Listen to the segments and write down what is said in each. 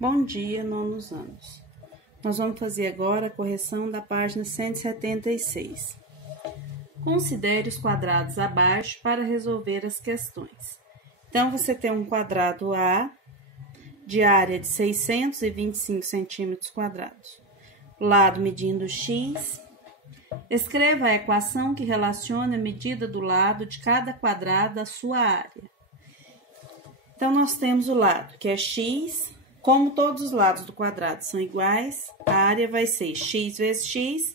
Bom dia, nonos anos. Nós vamos fazer agora a correção da página 176. Considere os quadrados abaixo para resolver as questões. Então, você tem um quadrado A de área de 625 centímetros quadrados. Lado medindo x. Escreva a equação que relaciona a medida do lado de cada quadrado à sua área. Então, nós temos o lado que é x. Como todos os lados do quadrado são iguais, a área vai ser x vezes x,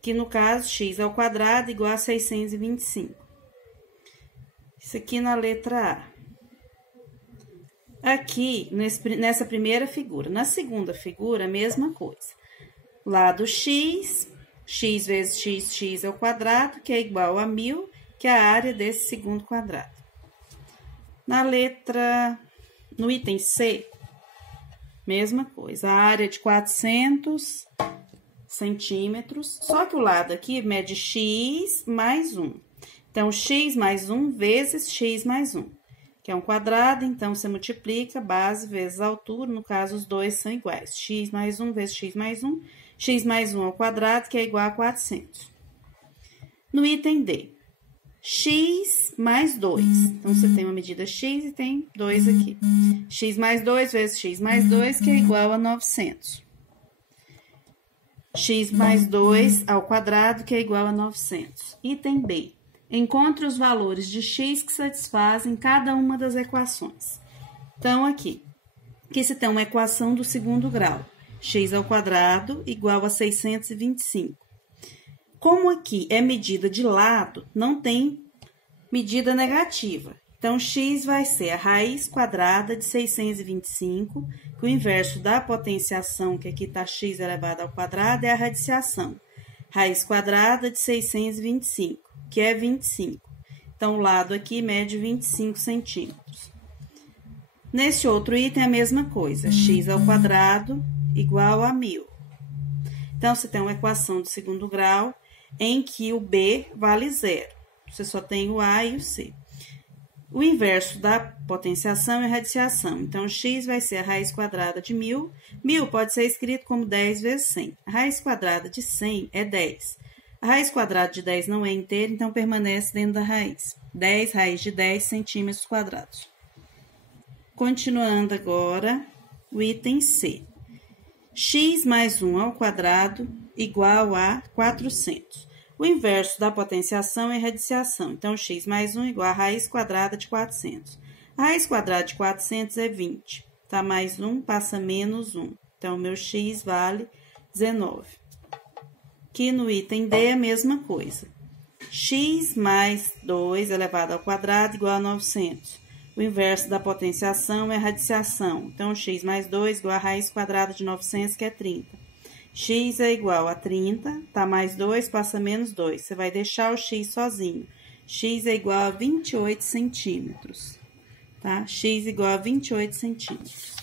que no caso x ao quadrado igual a 625. Isso aqui na letra A. Aqui, nessa primeira figura. Na segunda figura, a mesma coisa. Lado x, x vezes x, x ao quadrado, que é igual a 1000, que é a área desse segundo quadrado. No item C, mesma coisa, a área de 400 centímetros, só que o lado aqui mede x mais 1. Então, x mais 1 vezes x mais 1, que é um quadrado, então você multiplica base vezes altura, no caso os dois são iguais. X mais 1 vezes x mais 1 ao quadrado, que é igual a 400. No item D, x mais 2. Então, você tem uma medida x e tem 2 aqui. X mais 2 vezes x mais 2, que é igual a 900. X mais 2 ao quadrado, que é igual a 900. Item B. Encontre os valores de x que satisfazem cada uma das equações. Então, aqui você tem uma equação do segundo grau. X ao quadrado igual a 625. Como aqui é medida de lado, não tem medida negativa. Então, x vai ser a raiz quadrada de 625, que o inverso da potenciação, que aqui está x elevado ao quadrado, é a radiciação. Raiz quadrada de 625, que é 25. Então, o lado aqui mede 25 centímetros. Nesse outro item, a mesma coisa. X ao quadrado igual a 1000. Então, você tem uma equação do segundo grau, em que o B vale zero. Você só tem o A e o C. O inverso da potenciação é a radiciação. Então, x vai ser a raiz quadrada de 1000. 1000 pode ser escrito como 10 vezes 100. A raiz quadrada de 100 é 10. A raiz quadrada de 10 não é inteira, então permanece dentro da raiz. 10 raiz de 10 centímetros quadrados. Continuando agora, o item C. X mais 1 ao quadrado igual a 400. O inverso da potenciação é a radiciação. Então, x mais 1 igual a raiz quadrada de 400. A raiz quadrada de 400 é 20. Tá mais 1, passa menos 1. Então, o meu x vale 19. Aqui no item D é a mesma coisa. X mais 2 elevado ao quadrado igual a 900. O inverso da potenciação é a radiciação. Então, x mais 2 igual a raiz quadrada de 900, que é 30. X é igual a 30, tá mais 2, passa menos 2. Você vai deixar o x sozinho. X é igual a 28 centímetros, tá? X igual a 28 centímetros.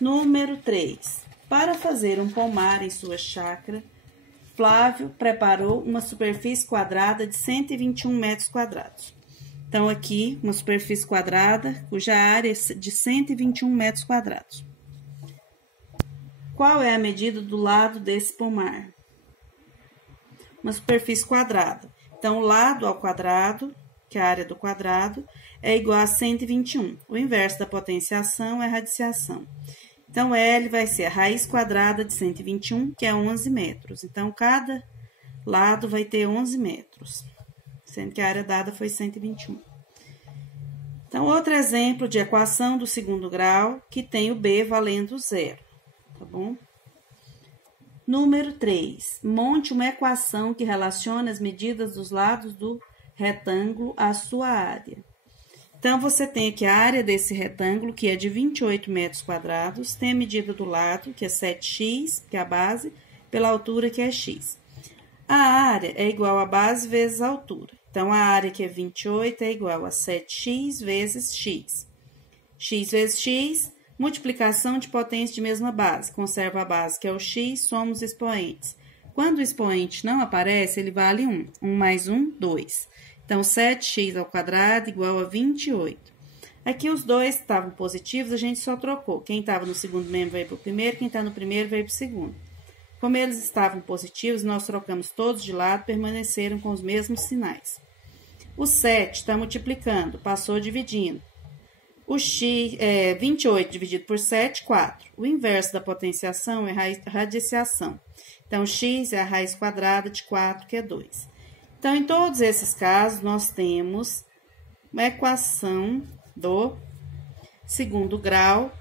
Número 3. Para fazer um pomar em sua chácara, Flávio preparou uma superfície quadrada de 121 metros quadrados. Então, aqui, uma superfície quadrada, cuja área é de 121 metros quadrados. Qual é a medida do lado desse pomar? Uma superfície quadrada. Então, o lado ao quadrado, que é a área do quadrado, é igual a 121. O inverso da potenciação é a radiciação. Então, L vai ser a raiz quadrada de 121, que é 11 metros. Então, cada lado vai ter 11 metros, sendo que a área dada foi 121. Então, outro exemplo de equação do segundo grau, que tem o B valendo zero. Tá bom? Número 3. Monte uma equação que relaciona as medidas dos lados do retângulo à sua área. Então, você tem aqui a área desse retângulo, que é de 28 metros quadrados, tem a medida do lado, que é 7x, que é a base, pela altura, que é x. A área é igual a base vezes a altura. Então, a área, que é 28, é igual a 7x vezes x. X vezes x, multiplicação de potência de mesma base. Conserva a base, que é o x, soma os expoentes. Quando o expoente não aparece, ele vale 1. 1 mais 1, 2. Então, 7x ao quadrado igual a 28. Aqui os dois estavam positivos, a gente só trocou. Quem estava no segundo membro veio para o primeiro, quem está no primeiro veio para o segundo. Como eles estavam positivos, nós trocamos todos de lado, permaneceram com os mesmos sinais. O 7 está multiplicando, passou dividindo. O x, 28 dividido por 7, 4. O inverso da potenciação é radiciação. Então, x é a raiz quadrada de 4, que é 2. Então, em todos esses casos, nós temos uma equação do segundo grau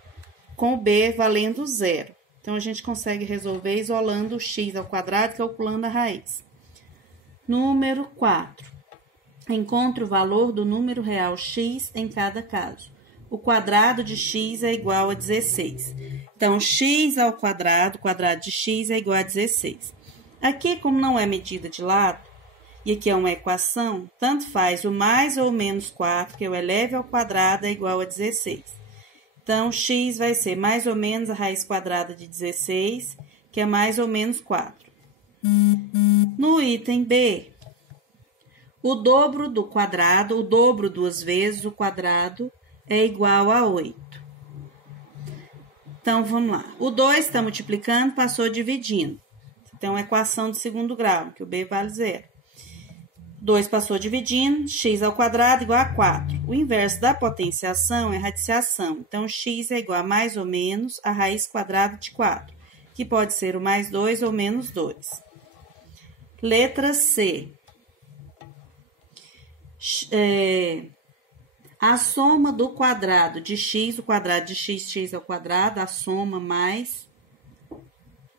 com o b valendo 0. Então, a gente consegue resolver isolando o x ao quadrado e calculando a raiz. Número 4. Encontre o valor do número real x em cada caso. O quadrado de x é igual a 16. Então, x ao quadrado, o quadrado de x é igual a 16. Aqui, como não é medida de lado, e aqui é uma equação, tanto faz o mais ou menos 4, que eu eleve ao quadrado, é igual a 16. Então, x vai ser mais ou menos a raiz quadrada de 16, que é mais ou menos 4. No item B, o dobro do quadrado, o dobro 2 vezes o quadrado, é igual a 8. Então, vamos lá. O 2 está multiplicando, passou dividindo. Então, a equação do segundo grau, que o b vale 0. 2 passou dividindo, x ao quadrado igual a 4. O inverso da potenciação é radiciação. Então, x é igual a mais ou menos a raiz quadrada de 4, que pode ser o mais 2 ou menos 2. Letra C. A soma do quadrado de x, o quadrado de x, x ao quadrado, a soma mais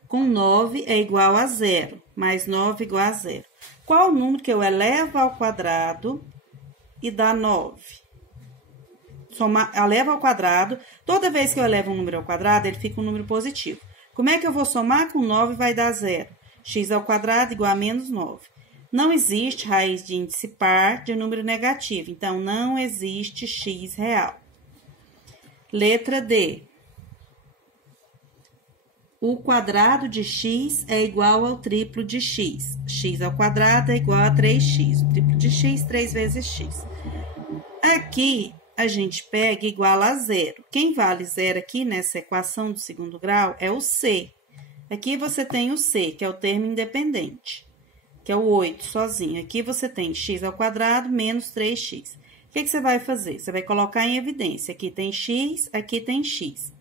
com 9 é igual a 0, mais 9 igual a 0. Qual o número que eu elevo ao quadrado e dá 9? Eleva ao quadrado, toda vez que eu elevo um número ao quadrado, ele fica um número positivo. Como é que eu vou somar com 9 vai dar 0? X ao quadrado igual a menos 9. Não existe raiz de índice par de número negativo, então não existe x real. Letra D. O quadrado de x é igual ao triplo de x. X ao quadrado é igual a 3x. O triplo de x, 3 vezes x. Aqui, a gente pega igual a 0. Quem vale 0 aqui nessa equação do segundo grau é o c. Aqui você tem o c, que é o termo independente, que é o 8 sozinho. Aqui você tem x ao quadrado menos 3x. O que você vai fazer? Você vai colocar em evidência. Aqui tem x, aqui tem x.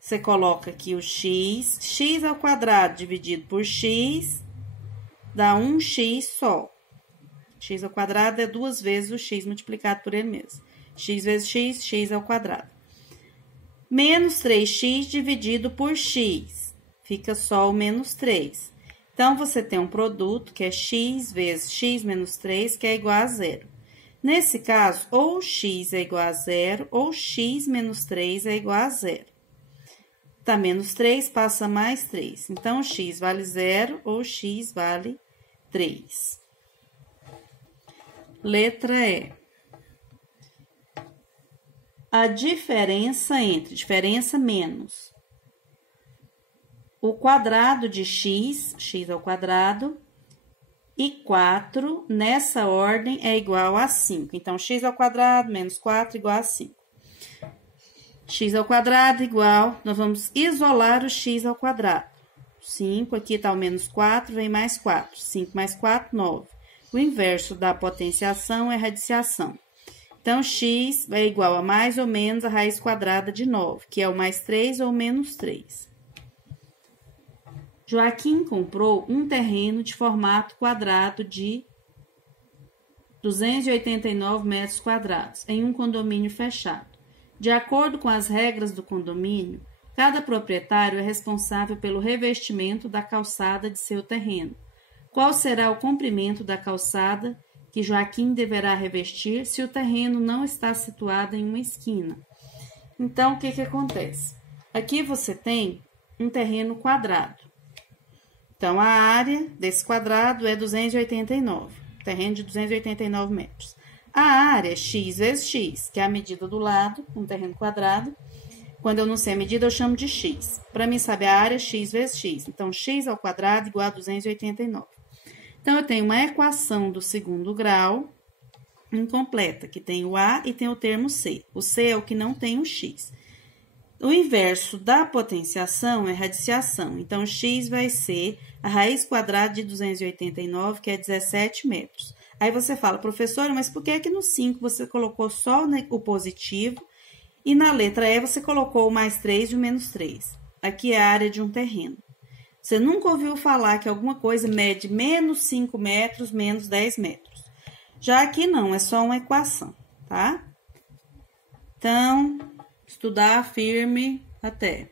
Você coloca aqui o x, x ao quadrado dividido por x, dá 1x só. X ao quadrado é 2 vezes o x multiplicado por ele mesmo. X vezes x, x ao quadrado. Menos 3x dividido por x, fica só o menos 3. Então, você tem um produto que é x vezes x menos 3, que é igual a 0. Nesse caso, ou x é igual a 0, ou x menos 3 é igual a 0. Tá, menos 3 passa mais 3. Então, x vale 0 ou x vale 3. Letra E. A diferença entre, diferença menos, o quadrado de x, x ao quadrado, e 4, nessa ordem, é igual a 5. Então, x ao quadrado menos 4 igual a 5. X ao quadrado igual, nós vamos isolar o x ao quadrado. 5, aqui está o menos 4, vem mais 4. 5 mais 4, 9. O inverso da potenciação é radiciação. Então, x é igual a mais ou menos a raiz quadrada de 9, que é o mais 3 ou menos 3. Joaquim comprou um terreno de formato quadrado de 289 metros quadrados em um condomínio fechado. De acordo com as regras do condomínio, cada proprietário é responsável pelo revestimento da calçada de seu terreno. Qual será o comprimento da calçada que Joaquim deverá revestir se o terreno não está situado em uma esquina? Então, o que acontece? Aqui você tem um terreno quadrado. Então, a área desse quadrado é 289, terreno de 289 metros. A área é x vezes x, que é a medida do lado, um terreno quadrado. Quando eu não sei a medida, eu chamo de x. Para mim saber a área, x vezes x. Então, x ao quadrado igual a 289. Então, eu tenho uma equação do segundo grau incompleta, que tem o A e tem o termo C. O C é o que não tem o X. O inverso da potenciação é radiciação. Então, X vai ser a raiz quadrada de 289, que é 17 metros. Aí você fala, professora, mas por que que no 5 você colocou só o positivo e na letra E você colocou o mais 3 e o menos 3? Aqui é a área de um terreno. Você nunca ouviu falar que alguma coisa mede menos 5 metros, menos 10 metros. Já aqui não, é só uma equação, tá? Então, estudar firme até.